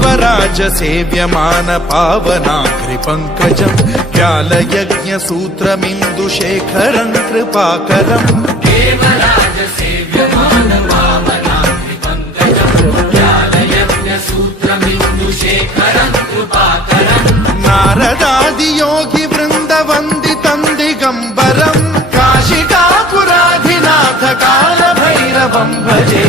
देवराज सेव्यमान पावनाग्रिपङ्कजम् व्यालयज्ञसूत्रमिन्दुशेखरम् कृपाकरम् देवराज सेव्यमान पावनाग्रिपङ्कजम् व्यालयज्ञसूत्रमिन्दुशेखरम् कृपाकरम् नारदादियोगि वृन्दवन्दितम् दिगम्बरम् काशिकापुराधिनाथ कालभैरवम् भजे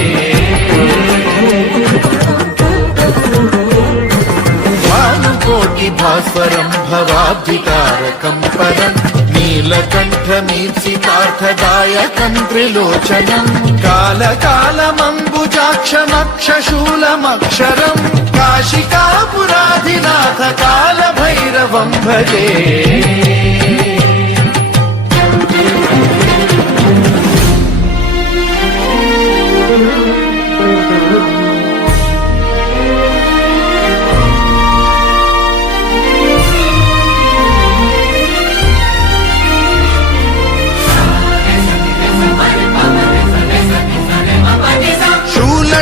भास्वरम् भवाब्धितारकम् परम् नीलकण्ठमीप्सितार्थदायकम् त्रिलोचनम् कालकालमम्बुजाक्षमक्षशूलमक्षरम् काशिकापुराधिनाथ कालभैरवम् भजे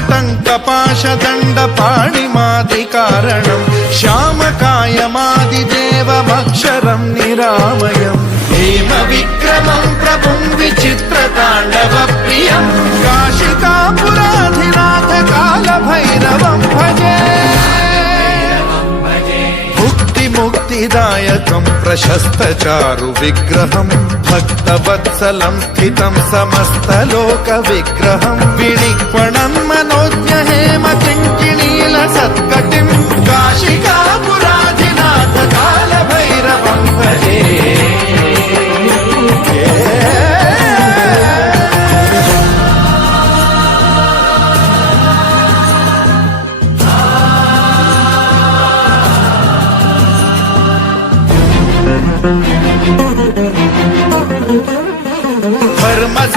टङ्कपाशदण्डपाणिमादिकारणम् श्यामकायमादिदेवमक्षरम् निरामयम् हेमविक्रमम् प्रभुम् विचित्रताण्डवप्रियम् काशिकापुराधिनाथ कालभैरवम् भजे मुक्तिदायकम् प्रशस्तचारु विग्रहम् भक्तवत्सलम् स्थितम् समस्तलोकविग्रहम् विनिक्वणम् मनोज्ञ हेम किङ्किणील सत्कटिम् काशिकापुराधिनाथ कालभैरवम् भजे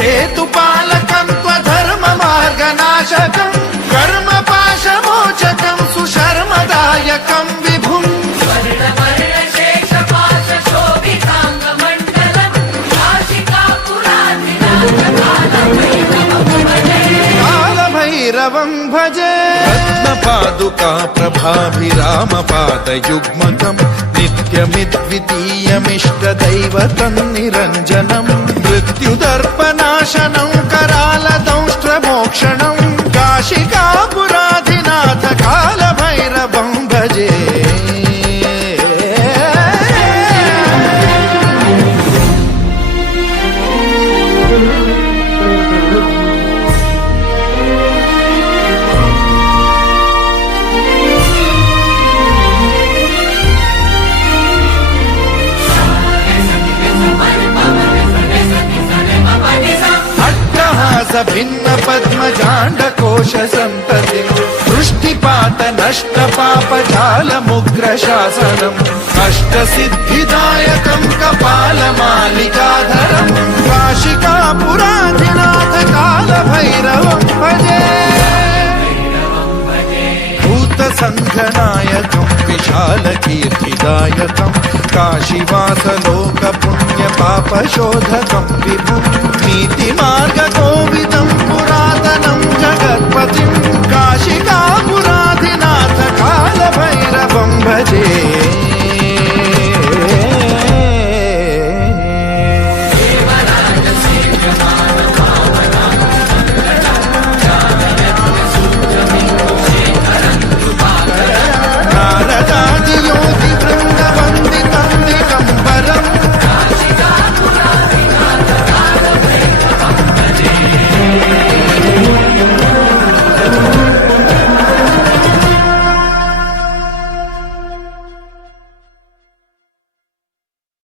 धर्मसेतुपालकम् त्वधर्ममार्गनाशकम् कर्मपाशमोचकम् सुशर्मदायकम् विभुम् कालभैरवम् भजे रत्नपादुका प्रभाभिरामपादयुग्मकम् नित्यमिद्वितीयमिष्टदैवतम् निरञ्जनम् मृत्युदर्पनाशनम् करालदंष्ट्रमोक्षणम् काशिकापुराधिनाथ कालभैरवम् भजे भिन्न पद्मजाण्डकोश सन्ततिम् वृष्टिपात नष्ट पापजालमुग्र शासनम् अष्टसिद्धिदायकम् कपालमालिकाधरम् काशिकापुराधिनाथ कालभैरवम् भजे भूतसङ्घनायकम् विशालकीर्तिदायकम् काशीवासलोकपुण्यपापशोधकम् विभुम् नीतिमार्गकोविदम् पुरातनम् जगत्पतिम्